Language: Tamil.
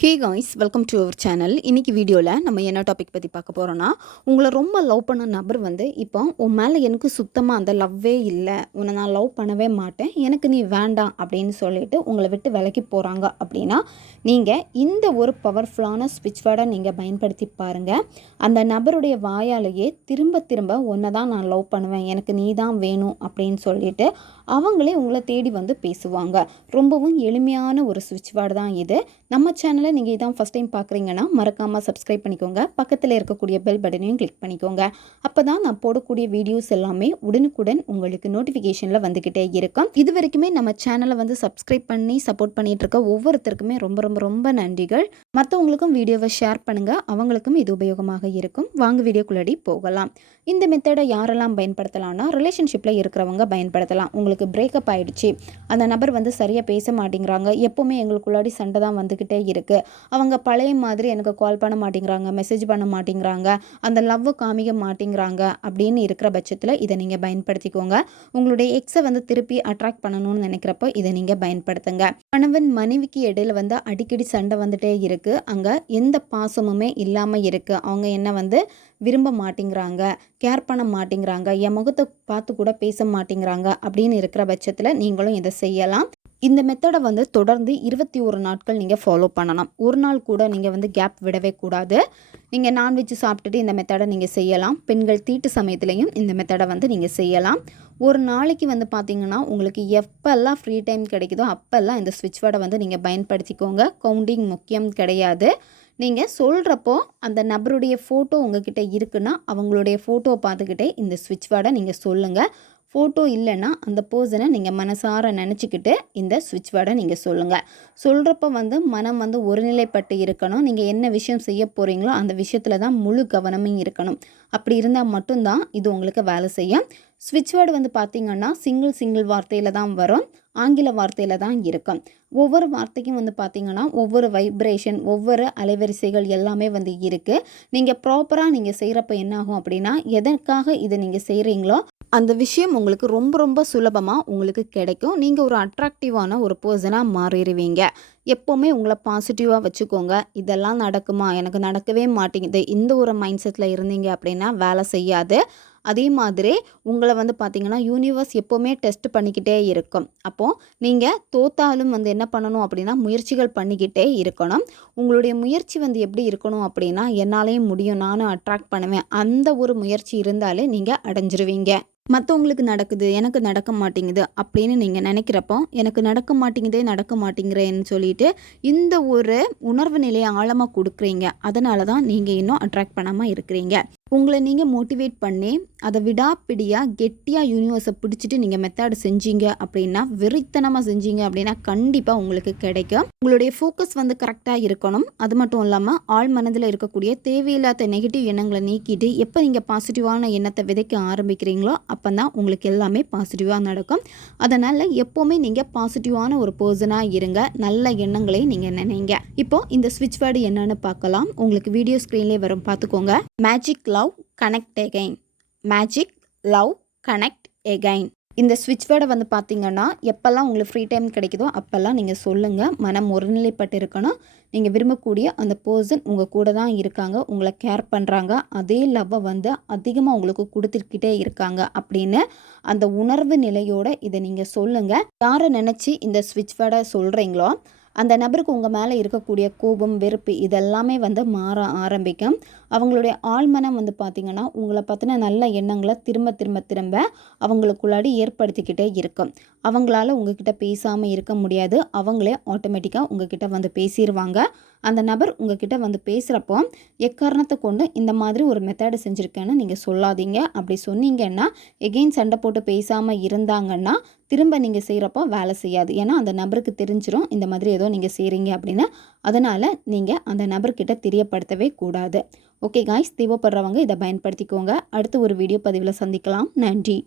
Hey guys welcome to our channel இன்றைக்கி வீடியோவில் நம்ம என்ன டாபிக் பற்றி பார்க்க போகிறோன்னா உங்களை ரொம்ப லவ் பண்ண நபர் வந்து இப்போ உன் மேலே எனக்கு சுத்தமாக அந்த லவ்வே இல்லை. உன்னை நான் லவ் பண்ணவே மாட்டேன். எனக்கு நீ வேண்டாம் அப்படின்னு சொல்லிட்டு உங்களை விட்டு விலக்கி போகிறாங்க அப்படின்னா நீங்கள் இந்த ஒரு பவர்ஃபுல்லான ஸ்விட்ச் வேர்டை நீங்கள் பயன்படுத்தி பாருங்கள் அந்த நபருடைய வாயாலேயே திரும்ப திரும்ப உன்னை தான் நான் லவ் பண்ணுவேன். எனக்கு நீ தான் வேணும் அப்படின்னு சொல்லிட்டு அவங்களே உங்களை தேடி வந்து பேசுவாங்க. ரொம்பவும் எளிமையான ஒரு சுவிட்ச் வேர்டு தான் இது. நம்ம சேனலை நீங்கள் இதான் ஃபஸ்ட் டைம் பார்க்குறீங்கன்னா மறக்காமல் சப்ஸ்கிரைப் பண்ணிக்கோங்க. பக்கத்தில் இருக்கக்கூடிய பெல் பட்டனையும் கிளிக் பண்ணிக்கோங்க. அப்போ தான் நான் போடக்கூடிய வீடியோஸ் எல்லாமே உடனுக்குடன் உங்களுக்கு நோட்டிஃபிகேஷனில் வந்துக்கிட்டே இருக்கும். இது வரைக்குமே நம்ம சேனலை வந்து சப்ஸ்கிரைப் பண்ணி சப்போர்ட் பண்ணிட்டு இருக்க ஒவ்வொருத்தருக்குமே ரொம்ப ரொம்ப ரொம்ப நன்றிகள். மற்றவங்களுக்கும் வீடியோவை ஷேர் பண்ணுங்கள் அவங்களுக்கும் இது உபயோகமாக இருக்கும். வாங்க வீடியோக்குள்ளடி போகலாம். இந்த மெத்தடை யாரெல்லாம் பயன்படுத்தலாம்னா ரிலேஷன்ஷிப்பில் இருக்கிறவங்க பயன்படுத்தலாம். உங்களுக்கு பிரேக்கப் ஆகிடுச்சு அந்த நபர் வந்து சரியாக பேச மாட்டேங்கிறாங்க. எப்போவுமே எங்களுக்குள்ளாடி சண்டை தான் வந்துக்கிட்டே இருக்குது அவங்க பழைய மாதிரி எனக்கு கால் பண்ண மாட்டேங்கிறாங்க மெசேஜ் பண்ண மாட்டேங்கிறாங்க அந்த லவ்வை காமிக்க மாட்டேங்கிறாங்க அப்படின்னு இருக்கிற பட்சத்தில் இதை நீங்கள் பயன்படுத்திக்கோங்க. உங்களுடைய எக்ஸை வந்து திருப்பி அட்ராக்ட் பண்ணணும்னு நினைக்கிறப்போ இதை நீங்கள் பயன்படுத்துங்க. கணவன் மனைவிக்கு இடையில வந்து அடிக்கடி சண்டை வந்துட்டே இருக்குது அங்கே எந்த பாசமுமே இல்லாமல் இருக்குது அவங்க என்ன வந்து விரும்ப மாட்டேங்கிறாங்க கேர் பண்ண மாட்டேங்கிறாங்க என் முகத்தை பார்த்து கூட பேச மாட்டேங்கிறாங்க அப்படின்னு இருக்கிற பட்சத்தில் நீங்களும் இதை செய்யலாம். இந்த மெத்தடை வந்து தொடர்ந்து இருபத்தி ஒரு நாட்கள் நீங்கள் ஃபாலோ பண்ணலாம். ஒரு நாள் கூட நீங்கள் வந்து கேப் விடவே கூடாது. நீங்கள் நான்வெஜ் சாப்பிட்டுட்டு இந்த மெத்தடை நீங்கள் செய்யலாம். பெண்கள் தீட்டு சமயத்துலேயும் இந்த மெத்தடை வந்து நீங்கள் செய்யலாம். ஒரு நாளைக்கு வந்து பார்த்திங்கன்னா உங்களுக்கு எப்போல்லாம் ஃப்ரீ டைம் கிடைக்குதோ அப்போல்லாம் இந்த ஸ்விட்ச் வேர்டை வந்து நீங்கள் பயன்படுத்திக்கோங்க. கவுண்டிங் முக்கியம் கிடையாது. நீங்கள் சொல்கிறப்போ அந்த நபருடைய ஃபோட்டோ உங்ககிட்ட இருக்குன்னா அவங்களுடைய ஃபோட்டோவை பார்த்துக்கிட்டே இந்த சுவிட்ச் வேர்டை நீங்கள் சொல்லுங்கள் ஃபோட்டோ இல்லைன்னா அந்த பர்சனை நீங்கள் மனசார நினச்சிக்கிட்டு இந்த ஸ்விட்ச் வேர்டை நீங்கள் சொல்லுங்கள் சொல்கிறப்ப வந்து மனம் வந்து ஒருநிலைப்பட்டு இருக்கணும். நீங்கள் என்ன விஷயம் செய்ய போகிறீங்களோ அந்த விஷயத்தில் தான் முழு கவனமும் இருக்கணும். அப்படி இருந்தால் மட்டும்தான் இது உங்களுக்கு வேலை செய்யும். ஸ்விட்ச் வேர்டு வந்து பார்த்திங்கன்னா சிங்கிள் சிங்கிள் வார்த்தையில் தான் வரும். ஆங்கில வார்த்தையில் தான் இருக்கும். ஒவ்வொரு வார்த்தைக்கும் வந்து பார்த்திங்கன்னா ஒவ்வொரு வைப்ரேஷன் ஒவ்வொரு அலைவரிசைகள் எல்லாமே வந்து இருக்குது நீங்கள் ப்ராப்பராக நீங்கள் செய்கிறப்ப என்னாகும் அப்படின்னா எதற்காக இதை நீங்கள் செய்கிறீங்களோ அந்த விஷயம் உங்களுக்கு ரொம்ப ரொம்ப சுலபமாக உங்களுக்கு கிடைக்கும். நீங்கள் ஒரு அட்ராக்டிவான ஒரு பர்சனாக மாறிடுவீங்க. எப்போவுமே உங்களை பாசிட்டிவாக வச்சுக்கோங்க. இதெல்லாம் நடக்குமா? எனக்கு நடக்கவே மாட்டேங்குது. இந்த ஒரு மைண்ட் செட்டில் இருந்தீங்க அப்படின்னா வேலை செய்யாது. அதே மாதிரி உங்களை வந்து பார்த்திங்கன்னா யூனிவர்ஸ் எப்போவுமே டெஸ்ட் பண்ணிக்கிட்டே இருக்கும். அப்போது நீங்கள் தோத்தாலும் வந்து என்ன பண்ணணும் அப்படின்னா முயற்சிகள் பண்ணிக்கிட்டே இருக்கணும். உங்களுடைய முயற்சி வந்து எப்படி இருக்கணும் அப்படின்னா என்னாலேயும் முடியும். நானும் அட்ராக்ட் பண்ணுவேன். அந்த ஒரு முயற்சி இருந்தாலே நீங்கள் அடைஞ்சிருவீங்க. மற்றவங்களுக்கு நடக்குது எனக்கு நடக்க மாட்டேங்குது அப்படின்னு நீங்கள் நினைக்கிறப்போ எனக்கு நடக்க மாட்டேங்குதே நடக்க மாட்டேங்கிறேன்னு சொல்லிட்டு இந்த ஒரு உணர்வு நிலையை ஆழமாக கொடுக்குறீங்க. அதனால தான் நீங்கள் இன்னும் அட்ராக்ட் பண்ணாமல் இருக்கிறீங்க. உங்களை நீங்கள் மோட்டிவேட் பண்ணி அதை விடாப்பிடியாக கெட்டியாக யூனிவர்ஸை பிடிச்சிட்டு நீங்கள் மெத்தட் செஞ்சீங்க அப்படின்னா வெறித்தனமாக செஞ்சீங்க அப்படின்னா கண்டிப்பாக உங்களுக்கு கிடைக்கும். உங்களுடைய ஃபோக்கஸ் வந்து கரெக்டாக இருக்கணும். அது மட்டும் இல்லாமல் ஆள் மனதில் இருக்கக்கூடிய தேவையில்லாத நெகட்டிவ் எண்ணங்களை நீக்கிட்டு எப்போ நீங்கள் பாசிட்டிவான எண்ணத்தை விதைக்க ஆரம்பிக்கிறீங்களோ அப்போ தான் உங்களுக்கு எல்லாமே பாசிட்டிவாக நடக்கும். அதனால் எப்போவுமே நீங்கள் பாசிட்டிவான ஒரு பர்சனாக இருங்க. நல்ல எண்ணங்களை நீங்கள் நினைங்க. இப்போ இந்த ஸ்விட்ச் வேர்டு என்னன்னு பார்க்கலாம். உங்களுக்கு வீடியோ ஸ்க்ரீன்லேயே வரும். பார்த்துக்கோங்க. Magic love connect again magic love connect again இந்த ஸ்விட்ச் வேர்டை வந்து பார்த்தீங்கன்னா எப்போல்லாம் உங்களுக்கு ஃப்ரீ டைம் கிடைக்குதோ அப்போல்லாம் நீங்கள் சொல்லுங்கள் மனம் ஒருநிலைப்பட்டு இருக்கணும் நீங்கள் விரும்பக்கூடிய அந்த பர்சன் உங்கள் கூட தான் இருக்காங்க உங்களை கேர் பண்ணுறாங்க அதே லவ்வை வந்து அதிகமாக உங்களுக்கு கொடுத்துக்கிட்டே இருக்காங்க அப்படின்னு அந்த உணர்வு நிலையோடு இதை நீங்கள் சொல்லுங்கள் யாரை நினச்சி இந்த ஸ்விட்ச் வேர்டை சொல்கிறீங்களோ அந்த நபருக்கு உங்கள் மேலே இருக்கக்கூடிய கோபம் வெறுப்பு இதெல்லாமே வந்து மாற ஆரம்பிக்கும். அவங்களுடைய ஆழ்மனம் வந்து பார்த்திங்கன்னா உங்களை பற்றின நல்ல எண்ணங்களை திரும்ப திரும்ப திரும்ப அவங்களுக்குள்ளாடி ஏற்படுத்திக்கிட்டே இருக்கும். அவங்களால உங்ககிட்ட பேசாமல் இருக்க முடியாது. அவங்களே ஆட்டோமேட்டிக்காக உங்ககிட்ட வந்து பேசிடுவாங்க அந்த நபர் உங்ககிட்ட வந்து பேசுகிறப்போ எக்காரணத்தை கொண்டு இந்த மாதிரி ஒரு மெத்தடை செஞ்சுருக்கேன்னு நீங்கள் சொல்லாதீங்க. அப்படி சொன்னீங்கன்னா எகெயின் சண்டை போட்டு பேசாமல் இருந்தாங்கன்னா திரும்ப நீங்கள் செய்கிறப்போ வேலை செய்யாது. ஏன்னா அந்த நபருக்கு தெரிஞ்சிடும் இந்த மாதிரி ஏதோ நீங்கள் செய்கிறீங்க அப்படின்னு. அதனால் நீங்கள் அந்த நபர்கிட்ட தெரியப்படுத்தவே கூடாது. ஓகே காய்ஸ் தேவைப்படுறவங்க இதை பயன்படுத்திக்கோங்க. அடுத்து ஒரு வீடியோ பதிவில் சந்திக்கலாம். நன்றி.